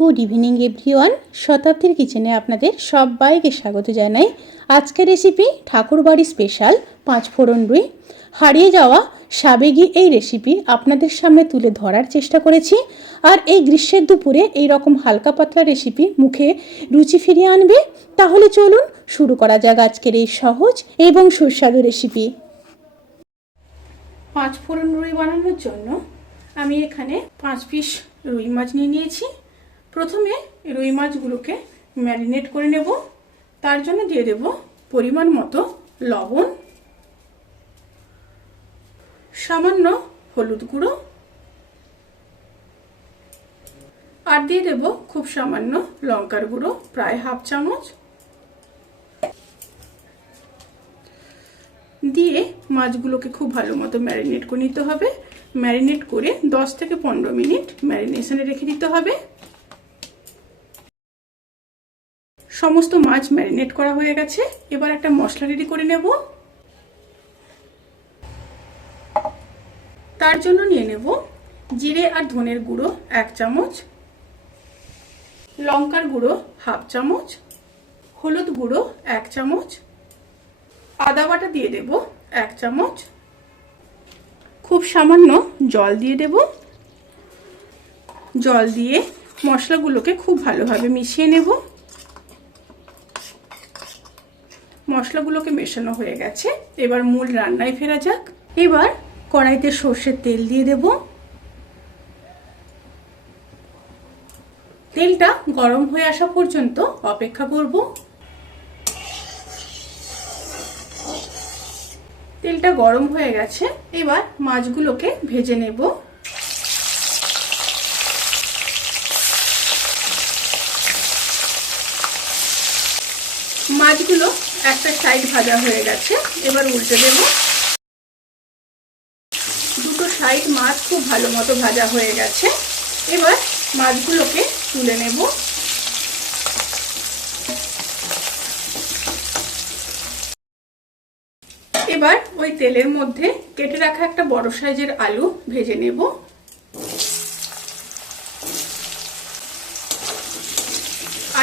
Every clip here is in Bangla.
গুড ইভিনিং এভরিওয়ান শতাব্দীর কিচেনে আপনাদের সবাইকে স্বাগত জানাই। আজকের রেসিপি ঠাকুরবাড়ি স্পেশাল পাঁচ ফোড়ন রুই। হারিয়ে যাওয়া সাবেগি এই রেসিপি আপনাদের সামনে তুলে ধরার চেষ্টা করেছি। আর এই গ্রীষ্মের দুপুরে এই রকম হালকা পাতলা রেসিপি মুখে রুচি ফিরিয়ে আনবে। তাহলে চলুন শুরু করা যাক আজকের এই সহজ এবং সুস্বাদু রেসিপি পাঁচ ফোড়ন রুই বানানোর জন্য আমি এখানে পাঁচ পিস রুই মাছ নিয়ে নিয়েছি। প্রথমে রুই মাছগুলোকে ম্যারিনেট করে নেব। তার জন্য দিয়ে দেব পরিমাণ মতো লবণ, সামান্য হলুদ গুঁড়ো, আর দিয়ে দেব খুব সামান্য লঙ্কার গুঁড়ো, প্রায় হাফ চামচ। দিয়ে মাছগুলোকে খুব ভালো মতো ম্যারিনেট করে নিতে হবে। ম্যারিনেট করে 10 থেকে পনেরো মিনিট ম্যারিনেশনে রেখে দিতে হবে। সমস্ত মাছ ম্যারিনেট করা হয়ে গেছে। এবার একটা মশলা রেডি করে নেব। তার জন্য নিয়ে নেব জিরে আর ধনের গুঁড়ো এক চামচ, লঙ্কার গুঁড়ো হাফ চামচ, হলুদ গুঁড়ো এক চামচ, আদা বাটা দিয়ে দেব এক চামচ, খুব সামান্য জল দিয়ে দেব। জল দিয়ে মশলাগুলোকে খুব ভালোভাবে মিশিয়ে নেব। মশলাগুলোকে মেশানো হয়ে গেছে। এবার মূল রান্নায় ফেরা যাক। এবার কড়াইতে সর্ষের তেল দিয়ে দেব। তেলটা গরম হয়ে আসা পর্যন্ত অপেক্ষা করব। তেলটা গরম হয়ে গেছে। এবার মাছগুলোকে ভেজে নেব। মাছগুলো একটা সাইড ভাজা হয়ে গেছে, এবার উল্টে দেব। দুটো সাইড মাছ খুব ভালো মতো ভাজা হয়ে গেছে, এবার মাছগুলোকে তুলে নেব। এবার ওই তেলের মধ্যে কেটে রাখা একটা বড় সাইজের আলু ভেজে নেব।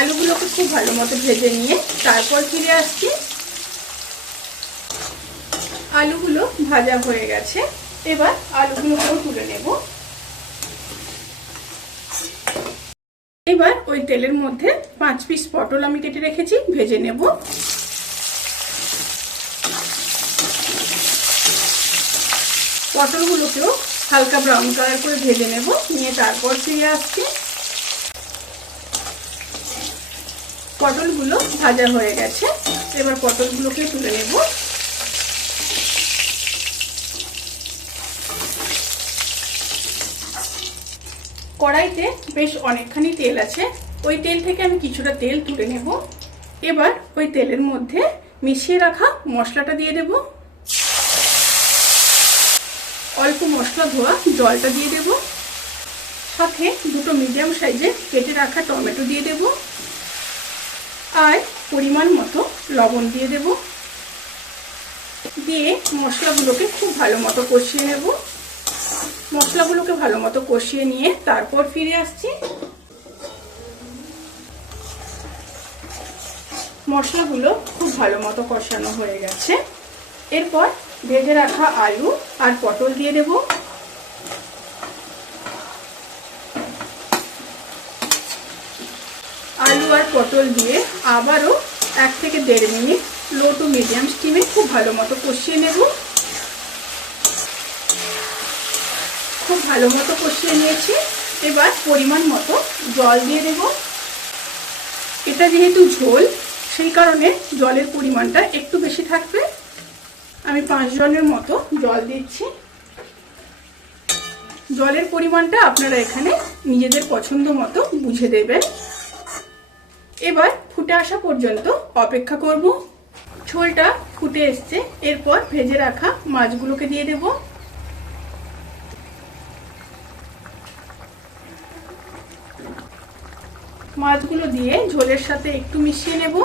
আলুগুলোকে খুব ভালো মতো ভেজে নিয়ে তারপর ফিরে আসছি। আলুগুলো ভাজা হয়ে গেছে। এবার আলুগুলোকেও তুলে নেব। এবার ওই তেলের মধ্যে পাঁচ পিস পটল আমি কেটে রেখেছি, ভেজে নেব। পটলগুলোকেও হালকা ব্রাউন কালার করে ভেজে নেব। নিয়ে তারপর ফিরে আসছি। পটলগুলো ভাজা হয়ে গেছে। এবার পটলগুলোকে তুলে নেব। কড়াইতে বেশ অনেকখানি তেল আছে। ওই তেল থেকে আমি কিছুটা তেল তুলে নেব। এবার ওই তেলের মধ্যে মিশিয়ে রাখা মশলাটা দিয়ে দেব। অল্প মশলা ধোয়া জলটা দিয়ে দেব। সাথে দুটো মিডিয়াম সাইজে কেটে রাখা টমেটো দিয়ে দেবো। আর পরিমাণ মতো লবণ দিয়ে দেব। দিয়ে মশলাগুলোকে খুব ভালো মতো কষিয়ে নেব। মশলাগুলোকে ভালো মতো কষিয়ে নিয়ে তারপর ফিরে আসছি। মশলাগুলো খুব ভালো মতো কষানো হয়ে গেছে। এরপর ভেজে রাখা আলু আর পটল দিয়ে দেবো আলু আর পটল দিয়ে আবারও এক থেকে দেড় মিনিট লো টু মিডিয়াম স্টিমে খুব ভালো মতো কষিয়ে নেব। খুব ভালো মতো কষিয়ে নিয়েছি। এবার পরিমাণ মতো জল দিয়ে দেব। এটা যেহেতু ঝোল, সেই কারণে জলের পরিমাণটা একটু বেশি থাকবে। আমি পাঁচ জনের মতো জল দিচ্ছি। জলের পরিমাণটা আপনারা এখানে নিজেদের পছন্দ মতো বুঝে দেবেন। এবার ফুটে আসা পর্যন্ত অপেক্ষা করব। ঝোলটা ফুটে এসছে, এরপর ভেজে রাখা মাছগুলোকে দিয়ে দেব। মাছগুলো দিয়ে ঝোলের সাথে একটু মিশিয়ে নেব।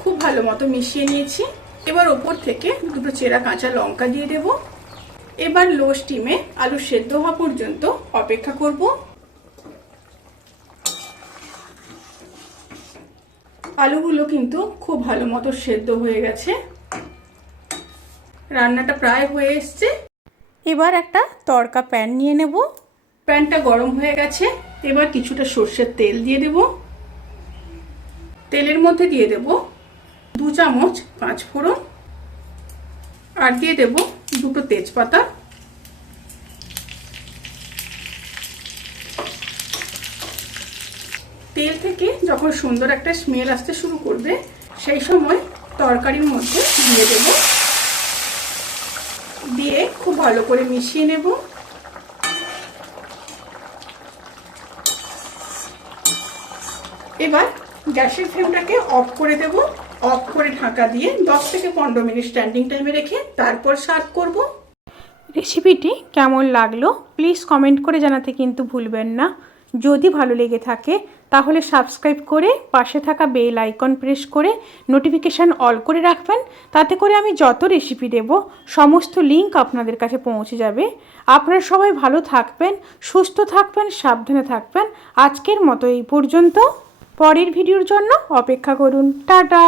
খুব ভালো মতো মিশিয়ে নিয়েছি। এবার ওপর থেকে দুটো চেরা কাঁচা লঙ্কা দিয়ে দেব। এবার লো স্টিমে আলু সেদ্ধ হওয়া পর্যন্ত অপেক্ষা করব। আলুগুলো কিন্তু খুব ভালো মতো সেদ্ধ হয়ে গেছে। রান্নাটা প্রায় হয়ে এসছে। এবার একটা তড়কা প্যান নিয়ে নেব। প্যানটা গরম হয়ে গেছে। এবার কিছুটা সর্ষের তেল দিয়ে দেব। তেলের মধ্যে দিয়ে দেব দু চামচ পাঁচ ফোড়ন আর দিয়ে দেব দুটো তেজপাতা তেল থেকে যখন সুন্দর একটা স্মেল আসতে শুরু করবে। সেই সময় তরকারির মধ্যে দিয়ে দেব। দিয়ে খুব ভালো করে মিশিয়ে নেব। এবার গ্যাসের ফ্লেমটাকে অফ করে দেব। অফ করে ঢাকা দিয়ে দশ থেকে পনেরো মিনিট স্ট্যান্ডিং টাইমে রেখে তারপর সার্ভ করব। রেসিপিটি কেমন লাগল, প্লিজ কমেন্ট করে জানাতে কিন্তু ভুলবেন না। যদি ভালো লেগে থাকে, তাহলে সাবস্ক্রাইব করে পাশে থাকা বেল আইকন প্রেস করে নোটিফিকেশান অল করে রাখবেন। তাতে করে আমি যত রেসিপি দেব, সমস্ত লিংক আপনাদের কাছে পৌঁছে যাবে। আপনারা সবাই ভালো থাকবেন, সুস্থ থাকবেন, সাবধানে থাকবেন। আজকের মতো এই পর্যন্ত। পরের ভিডিওর জন্য অপেক্ষা করুন। টাটা!